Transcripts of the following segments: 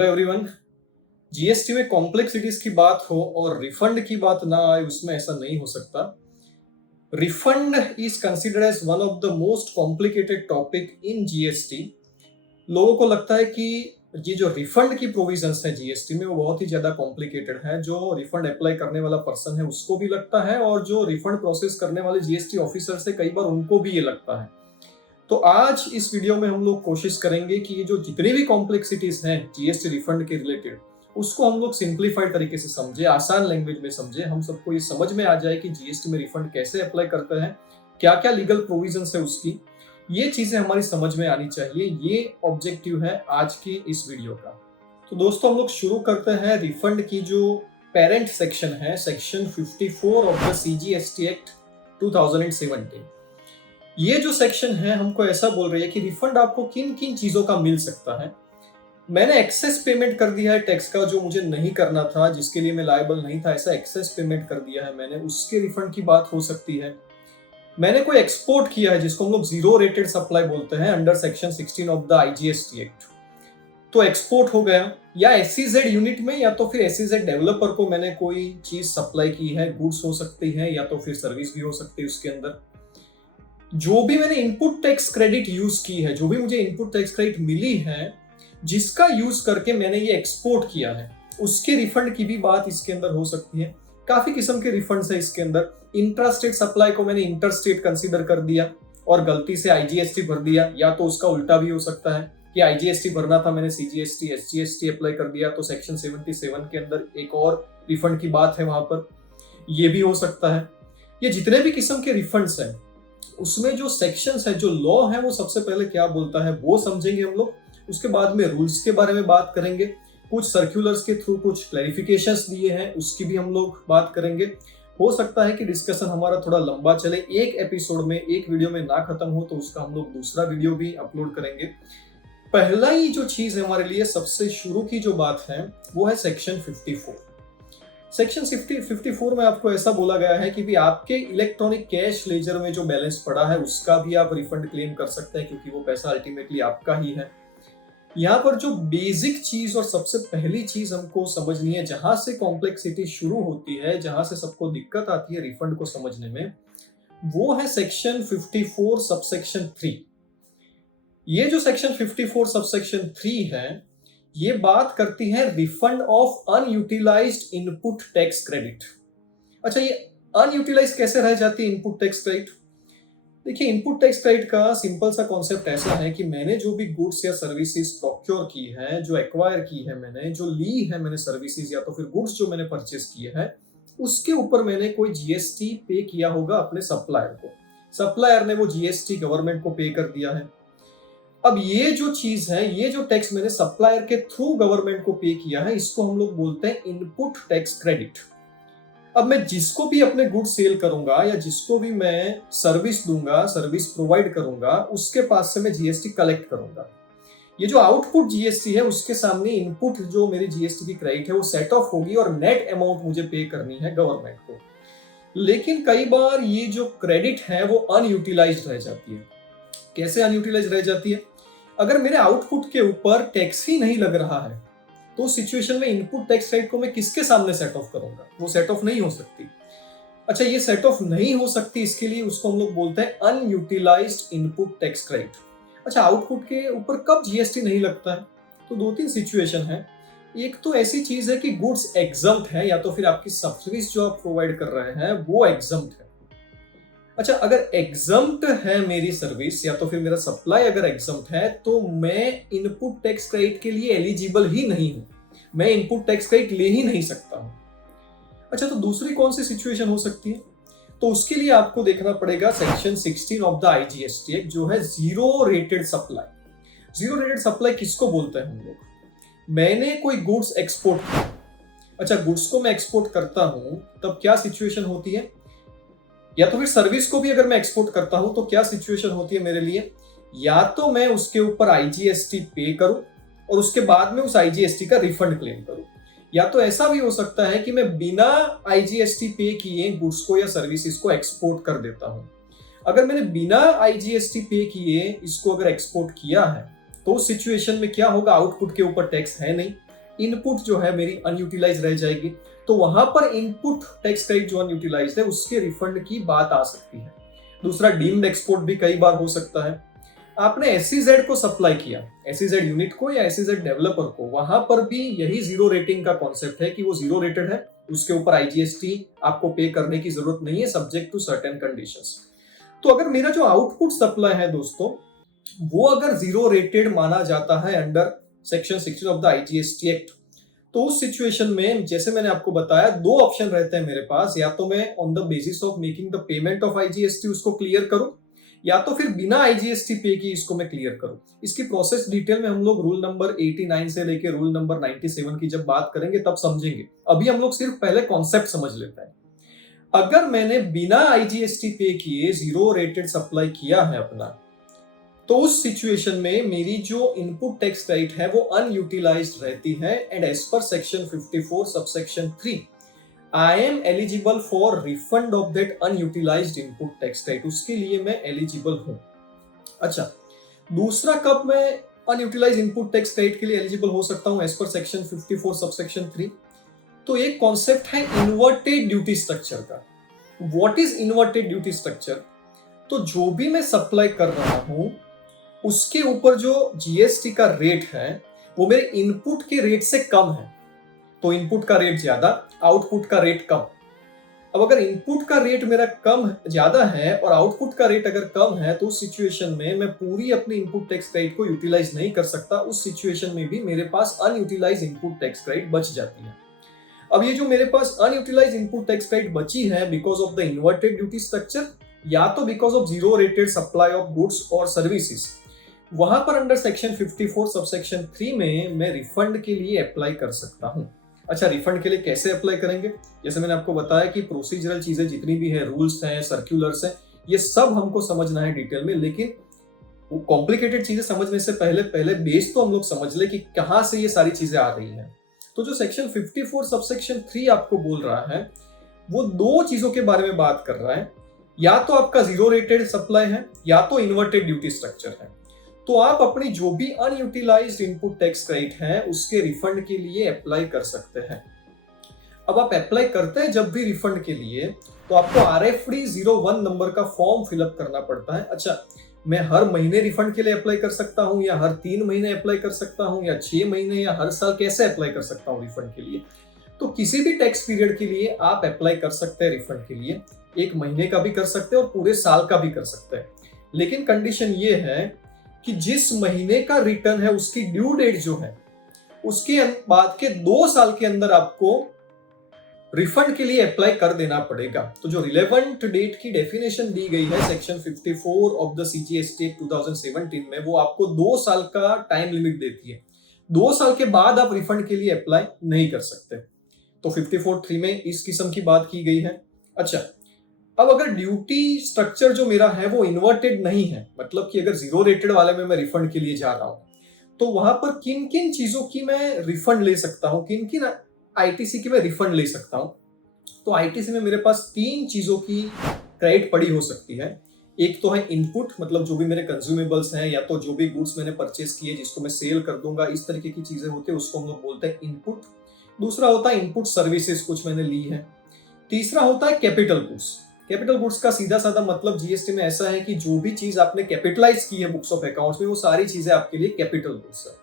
Hello everyone. GST में complexities की बात हो और रिफंड की बात ना आए, उसमें ऐसा नहीं हो सकता। Refund is considered as one of the most complicated topic in GST. लोगों को लगता है कि ये जो रिफंड की प्रोविजंस है जीएसटी में वो बहुत ही ज्यादा कॉम्प्लिकेटेड है। जो रिफंड अप्लाई करने वाला पर्सन है उसको भी लगता है, और जो रिफंड प्रोसेस करने वाले जीएसटी ऑफिसर से कई बार उनको भी ये लगता है। तो आज इस वीडियो में हम लोग कोशिश करेंगे कि ये जो जितनी भी कॉम्प्लेक्सिटीज हैं जीएसटी रिफंड के रिलेटेड, उसको हम लोग सिंप्लीफाइड तरीके से समझे, आसान लैंग्वेज में समझे, हम सबको ये समझ में आ जाए कि जीएसटी में रिफंड कैसे अप्लाई करते हैं, क्या क्या लीगल प्रोविजंस है उसकी, ये चीजें हमारी समझ में आनी चाहिए। ये ऑब्जेक्टिव है आज की इस वीडियो का। तो दोस्तों हम लोग शुरू करते हैं रिफंड की जो पेरेंट सेक्शन है, section 54 of the CGST act 2017। ये जो सेक्शन है हमको ऐसा बोल रही है कि रिफंड आपको किन किन चीजों का मिल सकता है। मैंने एक्सेस पेमेंट कर दिया है टैक्स का, जो मुझे नहीं करना था, जिसके लिए मैं लायबल नहीं था, ऐसा एक्सेस पेमेंट कर दिया है मैंने, उसके रिफंड की बात हो सकती है। मैंने कोई एक्सपोर्ट किया है जिसको हम लोग जीरो रेटेड सप्लाई बोलते हैं under section 16 of the IGST act, तो एक्सपोर्ट हो गया। या एसईजेड यूनिट में या तो फिर एसईजेड डेवलपर को मैंने कोई चीज सप्लाई की है, गुड्स हो सकती है या तो फिर सर्विस भी हो सकती है उसके अंदर। जो भी मैंने इनपुट टैक्स क्रेडिट यूज की है, जो भी मुझे इनपुट टैक्स क्रेडिट मिली है, जिसका यूज करके मैंने ये एक्सपोर्ट किया है, उसके रिफंड की भी बात इसके अंदर हो सकती है। काफी किस्म के रिफंड्स है इसके अंदर। इंट्रास्टेट सप्लाई को मैंने इंटरस्टेट कंसीडर कर दिया और गलती से आईजीएसटी भर दिया, या तो उसका उल्टा भी हो सकता है कि आईजीएसटी भरना था, मैंने सीजीएसटी एसजीएसटी अप्लाई कर दिया, तो सेक्शन 77 के अंदर एक और रिफंड की बात है वहां पर, ये भी हो सकता है। ये जितने भी किस्म के रिफंड्स हैं उसमें जो सेक्शंस है, जो लॉ है, वो सबसे पहले क्या बोलता है वो समझेंगे हम लोग। उसके बाद में रूल्स के बारे में बात करेंगे, कुछ सर्कुलर्स के थ्रू कुछ क्लैरिफिकेशंस दिए हैं उसकी भी हम लोग बात करेंगे। हो सकता है कि डिस्कशन हमारा थोड़ा लंबा चले, एक एपिसोड में, एक वीडियो में ना खत्म हो, तो उसका हम लोग दूसरा वीडियो भी अपलोड करेंगे। पहला ही जो चीज है हमारे लिए, सबसे शुरू की जो बात है वो है सेक्शन 54। सेक्शन 54 में आपको ऐसा बोला गया है कि भी आपके इलेक्ट्रॉनिक कैश लेजर में जो बैलेंस पड़ा है उसका भी आप रिफंड क्लेम कर सकते हैं, क्योंकि वो पैसा अल्टीमेटली आपका ही है। यहाँ पर जो बेसिक चीज और सबसे पहली चीज हमको समझनी है, जहां से कॉम्प्लेक्सिटी शुरू होती है, जहां से सबको दिक्कत आती है रिफंड को समझने में, वो है सेक्शन 54 सबसेक्शन 3। ये जो सेक्शन 54 सबसेक्शन 3 है, ये बात करती है refund of unutilised input tax credit. अच्छा, ये अनयूटिलाइज्ड कैसे रह जाती है इनपुट टैक्स क्रेडिट? देखिए, इनपुट टैक्स क्रेडिट का सिंपल सा कॉन्सेप्ट ऐसा है कि मैंने जो भी गुड्स या सर्विसेज प्रोक्योर की है, जो एक्वायर की है मैंने, जो ली है मैंने सर्विसेज या तो फिर गुड्स जो मैंने परचेस किए हैं, उसके ऊपर मैंने कोई जीएसटी पे किया होगा अपने सप्लायर को। सप्लायर ने वो जीएसटी गवर्नमेंट को पे कर दिया है। अब ये जो चीज है, ये जो टैक्स मैंने सप्लायर के थ्रू गवर्नमेंट को पे किया है, इसको हम लोग बोलते हैं इनपुट टैक्स क्रेडिट। अब मैं जिसको भी अपने गुड सेल करूंगा या जिसको भी मैं सर्विस दूंगा, सर्विस प्रोवाइड करूंगा, उसके पास से मैं जीएसटी कलेक्ट करूंगा। ये जो आउटपुट जीएसटी है उसके सामने इनपुट जो मेरी जीएसटी की क्रेडिट है वो सेट ऑफ होगी और नेट अमाउंट मुझे पे करनी है गवर्नमेंट को। लेकिन कई बार ये जो क्रेडिट है वो अनयूटिलाइज्ड रह जाती है। कैसे अनयूटिलाइज्ड रह जाती है? अगर मेरे आउटपुट के ऊपर टैक्स ही नहीं लग रहा है, तो सिचुएशन में इनपुट टैक्स क्रेडिट को मैं किसके सामने सेट ऑफ करूंगा? वो सेट ऑफ नहीं हो सकती। अच्छा, ये सेट ऑफ नहीं हो सकती, इसके लिए उसको हम लोग बोलते हैं अनयूटिलाइज्ड इनपुट टैक्स क्रेडिट। अच्छा, आउटपुट के ऊपर कब जीएसटी नहीं लगता है? तो दो तीन सिचुएशन है। एक तो ऐसी चीज है कि गुड्स एग्जम्प्ट है, या तो फिर आपकी सर्विस जो आप प्रोवाइड कर रहे हैं वो एग्जम्प्ट है। अच्छा, अगर एग्जम्प्ट है मेरी सर्विस या तो फिर मेरा सप्लाई अगर एग्जम्प्ट है, तो मैं इनपुट टैक्स क्रेडिट के लिए एलिजिबल ही नहीं हूं, मैं इनपुट टैक्स क्रेडिट ले ही नहीं सकता हूं। अच्छा, तो दूसरी कौन सी सिचुएशन हो सकती है? तो उसके लिए आपको देखना पड़ेगा section 16 of the IGST act, जो है zero rated supply. Zero rated supply किसको बोलते हैं हम लोग? मैंने कोई गुड्स एक्सपोर्ट किया। अच्छा, गुड्स को मैं एक्सपोर्ट करता हूं तब क्या सिचुएशन होती है? या तो फिर सर्विस को भी अगर मैं एक्सपोर्ट करता हूं तो क्या सिचुएशन होती है मेरे लिए? या तो मैं उसके ऊपर आईजीएसटी पे करूं और उसके बाद में उस आईजीएसटी का रिफंड क्लेम करूं, या तो ऐसा भी हो सकता है कि मैं बिना आईजीएसटी पे किए गुड्स को या सर्विसेज को एक्सपोर्ट कर देता हूं। अगर मैंने बिना आईजीएसटी पे किए इसको अगर एक्सपोर्ट किया है, तो उस सिचुएशन में क्या होगा? आउटपुट के ऊपर टैक्स है नहीं, इनपुट जो है मेरी अनयूटिलाइज रह जाएगी, तो वहां पर इनपुट टैक्स क्रेडिट जो अनयूटिलाइज है उसके रिफंड की बात आ सकती है। दूसरा, डीम्ड एक्सपोर्ट भी कई बार हो सकता है। आपने एसईजेड को सप्लाई किया, एसईजेड यूनिट को या एसईजेड डेवलपर को, वहां पर भी यही जीरो रेटिंग का कॉन्सेप्ट है कि वो जीरो रेटेड है, उसके ऊपर आईजीएसटी आपको पे करने की जरूरत नहीं है, सब्जेक्ट टू सर्टेन कंडीशंस। तो अगर मेरा जो आउटपुट सप्लाई है दोस्तों, वो अगर जीरो रेटेड माना जाता है under section 16 of the IGST act, तो उस सिचुएशन में जैसे मैंने आपको बताया, दो ऑप्शन रहते हैं मेरे पास, या तो मैं on the basis of making the payment of IGST उसको क्लियर करूं, या तो फिर बिना आईजीएसटी पे की इसको मैं क्लियर करूं। इसकी प्रोसेस डिटेल में हम लोग रूल नंबर 89 से लेके रूल नंबर 97 की जब बात करेंगे तब समझेंगे। अभी हम लोग सिर्फ पहले कॉन्सेप्ट समझ लेते हैं। अगर मैंने बिना आईजीएसटी पे किए जीरो रेटेड सप्लाई किया है अपना, तो उस सिचुएशन में मेरी जो इनपुट टैक्स क्रेडिट है वो अनयूटिलाइज्ड रहती है, and as per section 54 subsection 3 I am eligible for refund of that unutilised input tax credit, उसके लिए मैं एलिजिबल हूं। अच्छा, दूसरा, कब मैं अनयूटिलाइज्ड इनपुट टैक्स क्रेडिट के लिए एलिजिबल हो सकता हूं एज पर सेक्शन 54 सबसेक्शन 3? तो एक कॉन्सेप्ट है इन्वर्टेड ड्यूटी स्ट्रक्चर का। What is inverted duty structure? तो जो भी मैं सप्लाई कर रहा हूं उसके ऊपर जो जीएसटी का रेट है वो मेरे इनपुट के रेट से कम है। तो इनपुट का रेट ज्यादा, आउटपुट का रेट कम। अब अगर इनपुट का रेट मेरा कम ज्यादा है और आउटपुट का रेट अगर कम है, तो उस सिचुएशन में मैं पूरी अपनी इनपुट टैक्स क्रेडिट को यूटिलाइज नहीं कर सकता। उस सिचुएशन में भी मेरे पास अनयूटिलाइज इनपुट टैक्स क्रेडिट बच जाती है। अब ये जो मेरे पास अनयूटिलाइज इनपुट टैक्स क्रेडिट बची है because of the inverted duty structure, या तो because of zero rated supply of goods और सर्विसेज, वहां पर अंडर सेक्शन 54 सबसेक्शन 3 में मैं रिफंड के लिए अप्लाई कर सकता हूं। अच्छा, रिफंड के लिए कैसे अप्लाई करेंगे? जैसे मैंने आपको बताया कि प्रोसीजरल चीजें जितनी भी है, रूल्स हैं, सर्क्यूलर्स हैं, ये सब हमको समझना है डिटेल में। लेकिन कॉम्प्लिकेटेड चीजें समझने से पहले बेस तो हम लोग समझ ले कि कहां से ये सारी चीजें आ रही हैं। तो जो सेक्शन 54 सबसेक्शन 3 आपको बोल रहा है वो दो चीजों के बारे में बात कर रहा है, या तो आपका जीरो रेटेड सप्लाई है या तो इन्वर्टेड ड्यूटी स्ट्रक्चर है। तो आप अपनी जो भी अनयूटिलाइज्ड इनपुट टैक्स क्रेडिट है उसके रिफंड के लिए अप्लाई कर सकते हैं। अब आप अप्लाई करते हैं जब भी रिफंड के लिए, तो आपको RFD 01 नंबर का फॉर्म फिलअप करना पड़ता है। अच्छा, मैं हर महीने रिफंड के लिए अप्लाई कर सकता हूं, या हर 3 महीने अप्लाई कर सकता हूं, या 6 महीने, या हर साल कैसे अप्लाई कर सकता हूं रिफंड के लिए? तो किसी भी टैक्स पीरियड के लिए आप अप्लाई कर सकते हैं रिफंड के लिए। 1 महीने का भी कर सकते हैं और पूरे साल का भी कर सकते हैं। लेकिन कंडीशन ये है कि जिस महीने का रिटर्न है उसकी ड्यू डेट जो है उसके बाद के 2 साल के अंदर आपको रिफंड के लिए अप्लाई कर देना पड़ेगा। तो जो रिलेवेंट डेट की डेफिनेशन दी गई है section 54 of the CGST act 2017 में, वो आपको 2 साल का टाइम लिमिट देती है। 2 साल के बाद आप रिफंड के लिए अप्लाई नहीं कर सकते। तो 54(3) में इस किस्म की बात की गई है। अच्छा, अब अगर ड्यूटी स्ट्रक्चर जो मेरा है वो इन्वर्टेड नहीं है, मतलब कि अगर जीरो रेटेड वाले में मैं रिफंड के लिए जा रहा हूं, तो वहां पर किन किन चीजों की मैं रिफंड ले सकता हूं, किन किन आईटीसी की मैं रिफंड ले सकता हूं? तो आईटीसी में मेरे पास 3 चीजों की क्रेडिट पड़ी हो सकती है। एक तो है इनपुट, मतलब जो भी मेरे कंज्यूमेबल्स हैं या तो जो भी गुड्स मैंने परचेस किए जिसको मैं सेल कर दूंगा, इस तरीके की चीजें होती है, उसको हम लोग बोलते हैं इनपुट। दूसरा होता है इनपुट सर्विसेज, कुछ मैंने ली है। तीसरा होता है कैपिटल गुड्स। कैपिटल गुड्स का सीधा साधा मतलब जीएसटी में ऐसा है कि जो भी चीज आपने कैपिटलाइज की है बुक्स ऑफ अकाउंट्स में, वो सारी चीजें आपके लिए कैपिटल गुड्स है।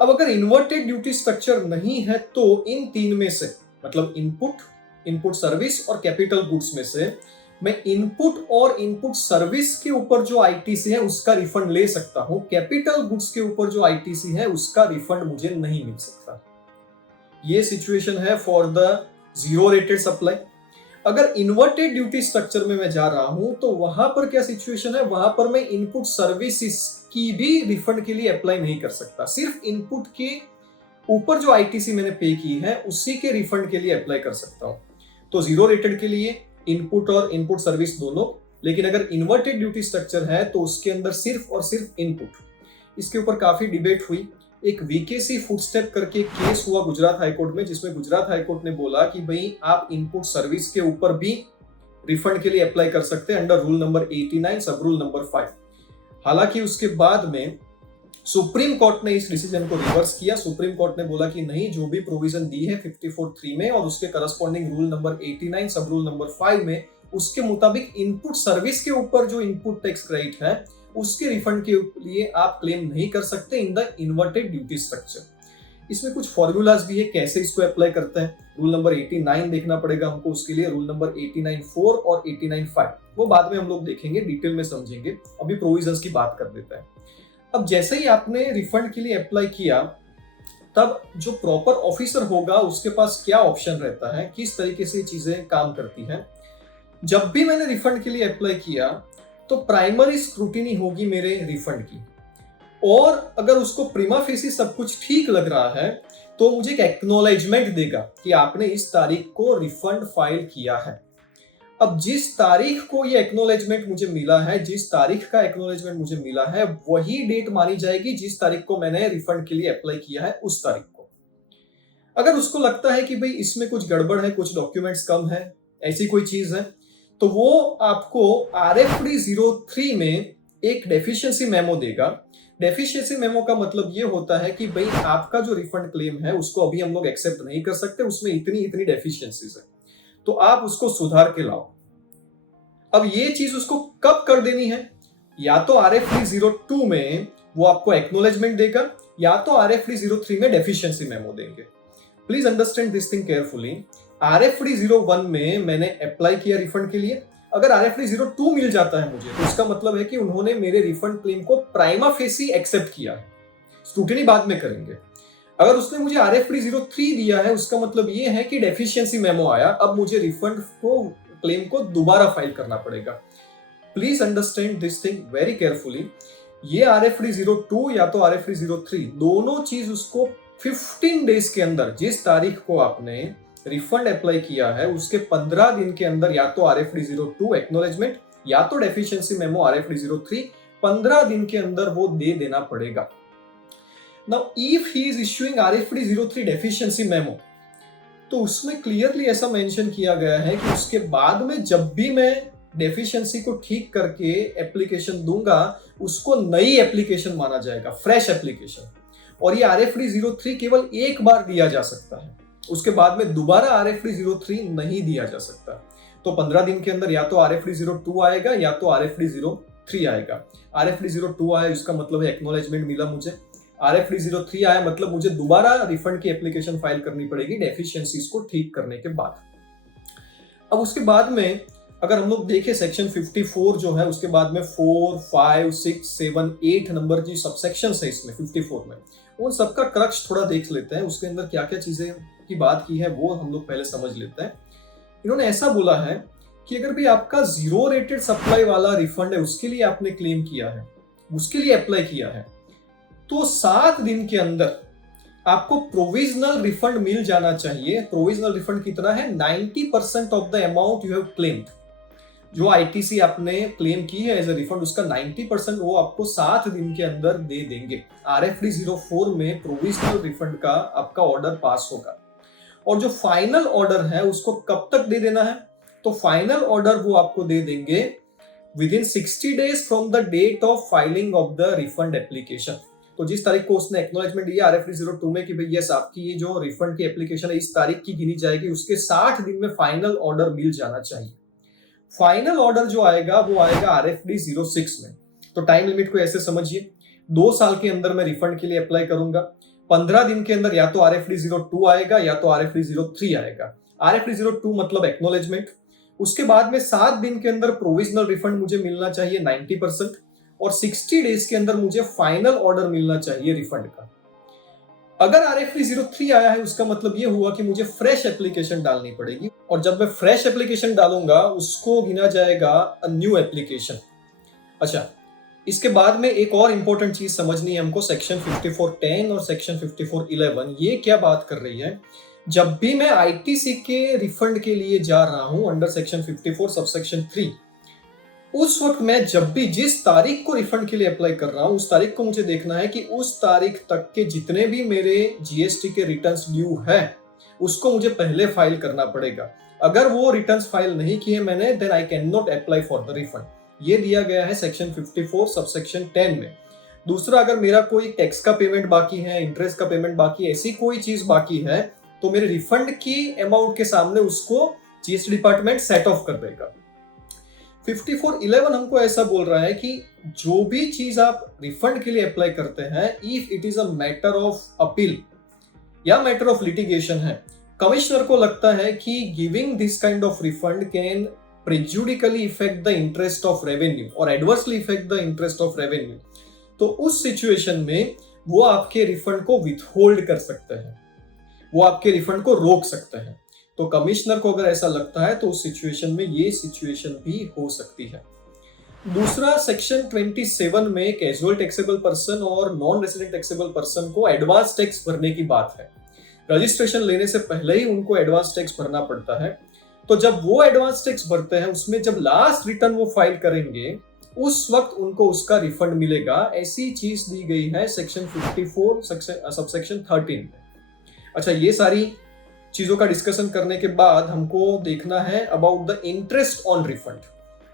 अब अगर इन्वर्टेड ड्यूटी स्ट्रक्चर नहीं है तो इन 3 में से, मतलब इनपुट, इनपुट सर्विस और कैपिटल गुड्स में से मैं इनपुट और इनपुट सर्विस के ऊपर जो आईटीसी है उसका रिफंड ले सकता हूं। कैपिटल गुड्स के ऊपर जो आईटीसी है उसका रिफंड मुझे नहीं मिल सकता। ये सिचुएशन है for the zero rated supply. अगर इन्वर्टेड ड्यूटी स्ट्रक्चर में मैं जा रहा हूं तो वहां पर क्या सिचुएशन है, वहां पर मैं इनपुट सर्विसेज की भी रिफंड के लिए अप्लाई नहीं कर सकता। सिर्फ इनपुट के ऊपर जो आईटीसी मैंने पे की है उसी के रिफंड के लिए अप्लाई कर सकता हूं। तो जीरो रेटेड के लिए इनपुट और इनपुट सर्विस दोनों, लेकिन अगर इन्वर्टेड ड्यूटी स्ट्रक्चर है तो उसके अंदर सिर्फ और सिर्फ इनपुट। इसके ऊपर काफी डिबेट हुई। एक वीकेसी फुटस्टेप करके केस हुआ गुजरात हाईकोर्ट में, जिसमें गुजरात हाईकोर्ट ने बोला कि भाई आप इनपुट सर्विस के ऊपर भी रिफंड के लिए अप्लाई कर सकते हैं अंडर रूल नंबर 89 सब रूल नंबर 5। हालांकि उसके बाद में सुप्रीम कोर्ट ने इस डिसीजन को रिवर्स किया। सुप्रीम कोर्ट ने बोला कि नहीं, जो भी प्रोविजन दी है 54(3) में और उसके करस्पॉन्डिंग रूल नंबर 89 सब रूल नंबर 5 में, उसके मुताबिक इनपुट सर्विस के ऊपर जो इनपुट टैक्स क्रेडिट है उसके रिफंड के लिए आप क्लेम नहीं कर सकते in the inverted duty structure. इसमें कुछ फॉर्मूलाज भी है कैसे इसको अप्लाई करते हैं। रूल नंबर 89 देखना पड़ेगा हमको, उसके लिए रूल नंबर 89(4) और 89(5) वो बाद में हम लोग देखेंगे, डिटेल में समझेंगे। अभी प्रोविजंस की बात कर देते हैं। अब जैसे ही आपने रिफंड के लिए अप्लाई किया, तब जो प्रॉपर ऑफिसर होगा उसके पास क्या ऑप्शन रहता है, किस तरीके से चीजें काम करती हैं। जब भी मैंने रिफंड के लिए अप्लाई किया तो प्राइमरी स्क्रूटिनी होगी मेरे रिफंड की, और अगर उसको प्रीमा फेसी सब कुछ ठीक लग रहा है तो मुझे एक एक्नॉलेजमेंट देगा कि आपने इस तारीख को रिफंड फाइल किया है। अब जिस तारीख को ये एक्नॉलेजमेंट मुझे मिला है, जिस तारीख का एक्नॉलेजमेंट मुझे मिला है, वही डेट मानी जाएगी जिस तारीख को मैंने रिफंड के लिए अप्लाई किया है उस तारीख को। अगर उसको लगता है कि भाई इसमें कुछ गड़बड़ है, कुछ डॉक्यूमेंट्स कम है, ऐसी कोई चीज है, तो वो आपको RFD 03 में एक डेफिशिएंसी मेमो देगा। डेफिशिएंसी मेमो का मतलब ये होता है कि भाई आपका जो रिफंड क्लेम है उसको अभी हम लोग एक्सेप्ट नहीं कर सकते, उसमें इतनी इतनी डेफिशिएंसीज है, तो आप उसको सुधार के लाओ। अब ये चीज उसको कब कर देनी है, या तो RFD 02 में वो आपको एक्नॉलेजमेंट देगा, या तो RFD 03 में डेफिशिएंसी मेमो देंगे। Please understand this thing carefully. RFD 01 में मैंने अप्लाई किया रिफंड के लिए, अगर RFD 02 मिल जाता है मुझे तो इसका मतलब है कि उन्होंने मेरे रिफंड क्लेम को प्राइमा फेसी एक्सेप्ट किया है। स्क्रूटिनी बाद में करेंगे। अगर उसने मुझे RFD 03 दिया है, उसका मतलब ये है कि डेफिशिएंसी मेमो आया, अब मुझे रिफंड को क्लेम को दोबारा फाइल करना पड़ेगा। Please understand this thing very carefully. ये RFD 02 या तो RFD 03 दोनों चीज उसको 15 डेज के अंदर, जिस तारीख को आपने रिफंड अप्लाई किया है उसके 15 दिन के अंदर, या तो RFD 02 एक्नॉलेजमेंट या तो डेफिशिएंसी मेमो RFD 03 15 दिन के अंदर वो दे देना पड़ेगा। Now, if he is issuing RFD 03 deficiency memo, तो उसमें क्लियरली ऐसा मेंशन किया गया है कि उसके बाद में जब भी मैं डेफिशिएंसी को ठीक करके एप्लीकेशन दूंगा, उसको नई एप्लीकेशन माना जाएगा, फ्रेश एप्लीकेशन। और ये RFD 03 केवल एक बार दिया जा सकता है, उसके बाद में दोबारा RFD 03 नहीं दिया जा सकता। तो 15 दिन के अंदर या तो RFD 02 आएगा या तो RFD 03 आएगा। RFD 02 आया उसका मतलब है एक्नॉलेजमेंट मिला मुझे, RFD 03 आया मतलब मुझे दोबारा रिफंड की एप्लीकेशन फाइल करनी पड़ेगी डेफिशिएंसीज को ठीक करने के बाद। अब उसके बाद में अगर हम लोग देखें सेक्शन 54 जो है, उसके बाद में 4, 5, 6, 7, 8 नंबर की सबसेक्शंस है इसमें 54 में, उन सबका क्रक्स थोड़ा देख लेते हैं। उसके अंदर क्या क्या चीजें की बात की है वो हम लोग पहले समझ लेते हैं। इन्होंने ऐसा बोला है कि अगर भी आपका 0 रेटेड सप्लाई वाला रिफंड है, उसके लिए आपने क्लेम किया है, उसके लिए अप्लाई किया है, तो 7 दिन के अंदर आपको प्रोविजनल रिफंड मिल जाना चाहिए। प्रोविजनल रिफंड कितना है? 90% of the amount you have claimed. जो ITC आपने क्लेम की है एज अ रिफंड, उसका 90% वो आपको 7 दिन के अंदर दे देंगे। RFD 04 में प्रोविजनल रिफंड का आपका ऑर्डर पास होगा। और जो फाइनल ऑर्डर है उसको कब तक दे देना है? तो फाइनल ऑर्डर वो आपको दे देंगे within 60 days from the date of filing of the refund application. तो जिस तारीख को उसने एक्नॉलेजमेंट दिया RFD 02 में कि भाई यस आपकी ये जो रिफंड की एप्लीकेशन है इस तारीख की गिनी जाएगी, उसके 60 दिन में फाइनल ऑर्डर मिल जाना चाहिए। फाइनल ऑर्डर जो आएगा वो आएगा RFD 06 में। तो टाइम लिमिट को ऐसे समझिए, 2 साल के अंदर मैं रिफंड के लिए अप्लाई करूंगा, 15 दिन के अंदर या तो RFD 02 आएगा या तो RFD 03 आएगा। RFD 02 मतलब एक्नॉलेजमेंट, उसके बाद में 7 दिन के अंदर प्रोविजनल रिफंड मुझे मिलना चाहिए 90%, और 60 डेज के अंदर मुझे फाइनल ऑर्डर मिलना चाहिए रिफंड का। अगर RFD 03 आया है उसका मतलब ये हुआ कि मुझे फ्रेश एप्लीकेशन डालनी पड़ेगी, और जब मैं फ्रेश एप्लीकेशन डालूंगा उसको गिना जाएगा अ न्यू एप्लीकेशन। अच्छा, इसके बाद में एक और इंपॉर्टेंट चीज समझनी है हमको, सेक्शन 5410 और सेक्शन 5411 ये क्या बात कर रही है। जब भी मैं ITC के रिफंड के लिए जा रहा हूं अंडर सेक्शन 54 सबसेक्शन 3, उस वक्त मैं जब भी जिस तारीख को रिफंड के लिए अप्लाई कर रहा हूं उस तारीख को मुझे देखना है कि उस तारीख तक के जितने भी मेरे GST के रिटर्न्स ड्यू है उसको मुझे पहले फाइल करना पड़ेगा। अगर वो रिटर्न्स फाइल नहीं किए मैंने, then I can not apply for the refund. ये दिया गया है सेक्शन 54 सबसेक्शन 10 में। दूसरा, अगर मेरा कोई टैक्स का पेमेंट बाकी है, इंटरेस्ट का पेमेंट बाकी है, ऐसी कोई चीज बाकी है, तो मेरे रिफंड की अमाउंट के सामने उसको जीएसटी डिपार्टमेंट सेट ऑफ कर देगा। 5411 हमको ऐसा बोल रहा है कि जो भी चीज आप रिफंड के लिए अप्लाई करते हैं, if it is a matter of appeal या मैटर ऑफ लिटिगेशन है, कमिश्नर को लगता है कि giving this kind of refund can prejudicially affect the interest of revenue और adversely affect the interest of revenue, तो उस सिचुएशन में वो आपके रिफंड को विथहोल्ड कर सकते हैं, वो आपके रिफंड को रोक सकते हैं। तो कमिश्नर को अगर ऐसा लगता है तो उस सिचुएशन में ये सिचुएशन भी हो सकती है। दूसरा, सेक्शन 27 में कैजुअल टैक्सेबल पर्सन और नॉन रेसिडेंट टैक्सेबल पर्सन को एडवांस टैक्स भरने की बात है। रजिस्ट्रेशन लेने से पहले ही उनको एडवांस टैक्स भरना पड़ता है। तो जब वो एडवांस टैक्स भरते हैं, उसमें जब लास्ट रिटर्न वो फाइल करेंगे, उस वक्त उनको उसका रिफंड मिलेगा। ऐसी चीज दी गई है सेक्शन 54 सबसेक्शन 13 में। अच्छा, ये सारी चीजों का डिस्कशन करने के बाद हमको देखना है about the interest on refund.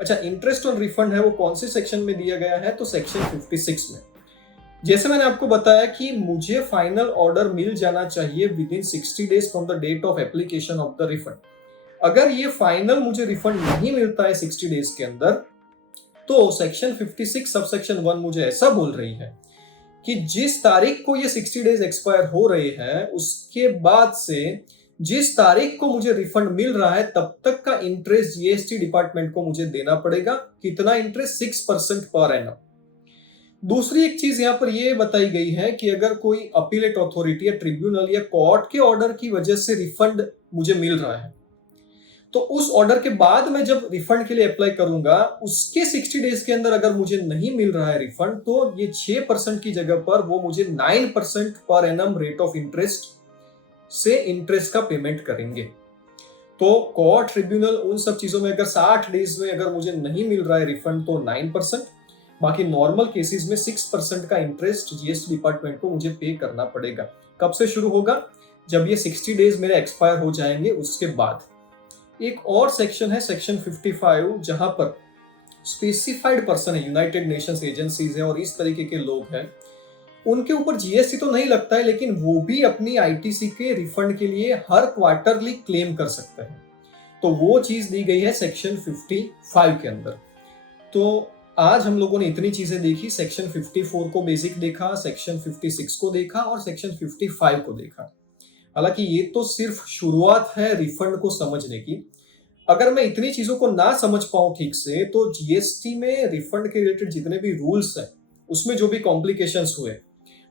अच्छा, इंटरेस्ट ऑन रिफंड है वो कौन से सेक्शन में दिया गया है? तो सेक्शन 56 में। जैसे मैंने आपको बताया कि मुझे फाइनल ऑर्डर मिल जाना चाहिए within 60 days from the date of application of the refund. अगर ये फाइनल मुझे रिफंड नहीं मिलता है 60 डेज के अंदर, तो सेक्शन 56 सबसेक्शन 1 मुझे ऐसा बोल रही है कि जिस तारीख को ये 60 डेज एक्सपायर हो रहे हैं, उसके बाद से जिस तारीख को मुझे रिफंड मिल रहा है, तब तक का इंटरेस्ट जीएसटी डिपार्टमेंट को मुझे देना पड़ेगा। कितना इंटरेस्ट? 6% per annum. दूसरी एक चीज यहां पर यह बताई गई है कि अगर कोई अपीलेट अथॉरिटी या ट्रिब्यूनल या कोर्ट के ऑर्डर की वजह से रिफंड मुझे मिल रहा है, तो उस ऑर्डर के बाद मैं जब रिफंड के लिए अप्लाई करूंगा, उसके 60 डेज के अंदर अगर मुझे नहीं मिल रहा है रिफंड, तो ये 6% की जगह पर वो मुझे 9% per annum rate of interest से इंटरेस्ट का पेमेंट करेंगे। तो कोर्ट, ट्रिब्यूनल, उन सब चीजों में अगर 60 डेज में अगर मुझे नहीं मिल रहा है रिफंड, तो 9%, बाकी नॉर्मल केसेस में 6% का इंटरेस्ट जीएसटी डिपार्टमेंट को मुझे पे करना पड़ेगा। कब से शुरू होगा? जब ये 60 डेज मेरे एक्सपायर हो जाएंगे, उसके बाद। एक और सेक्शन है सेक्शन 55, जहां पर स्पेसिफाइड पर्सन है, यूनाइटेड नेशंस एजेंसीज है और इस तरीके के लोग हैं, उनके ऊपर जीएसटी तो नहीं लगता है, लेकिन वो भी अपनी आईटीसी के रिफंड के लिए हर क्वार्टरली क्लेम कर सकते हैं। तो वो चीज दी गई है सेक्शन 55 के अंदर। तो आज हम लोगों ने इतनी चीजें देखी। सेक्शन 54 को बेसिक देखा, सेक्शन 56 को देखा और सेक्शन 55 को देखा। हालांकि ये तो सिर्फ शुरुआत है रिफंड को समझने की। अगर मैं इतनी चीजों को ना समझ पाऊं ठीक से, तो जीएसटी में रिफंड के रिलेटेड जितने भी रूल्स हैं, उसमें जो भी कॉम्प्लिकेशंस हुए,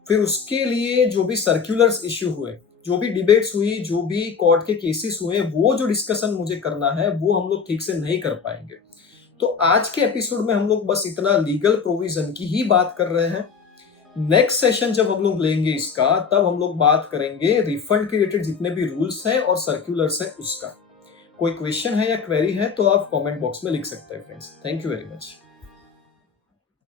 फिर उसके लिए जो भी सर्कुलर्स इश्यू हुए, जो भी डिबेट्स हुई, जो भी कोर्ट के केसेस हुए, वो जो डिस्कशन मुझे करना है, वो हम लोग ठीक से नहीं कर पाएंगे। तो आज के एपिसोड में हम लोग बस इतना लीगल प्रोविजन की ही बात कर रहे हैं। नेक्स्ट सेशन जब हम लोग लेंगे इसका, तब हम लोग बात करेंगे रिफंड के रिलेटेड जितने भी रूल्स हैं और सर्कुलर्स हैं उसका। कोई क्वेश्चन है या क्वेरी है तो आप कमेंट बॉक्स में लिख सकते हैं friends. Thank you very much.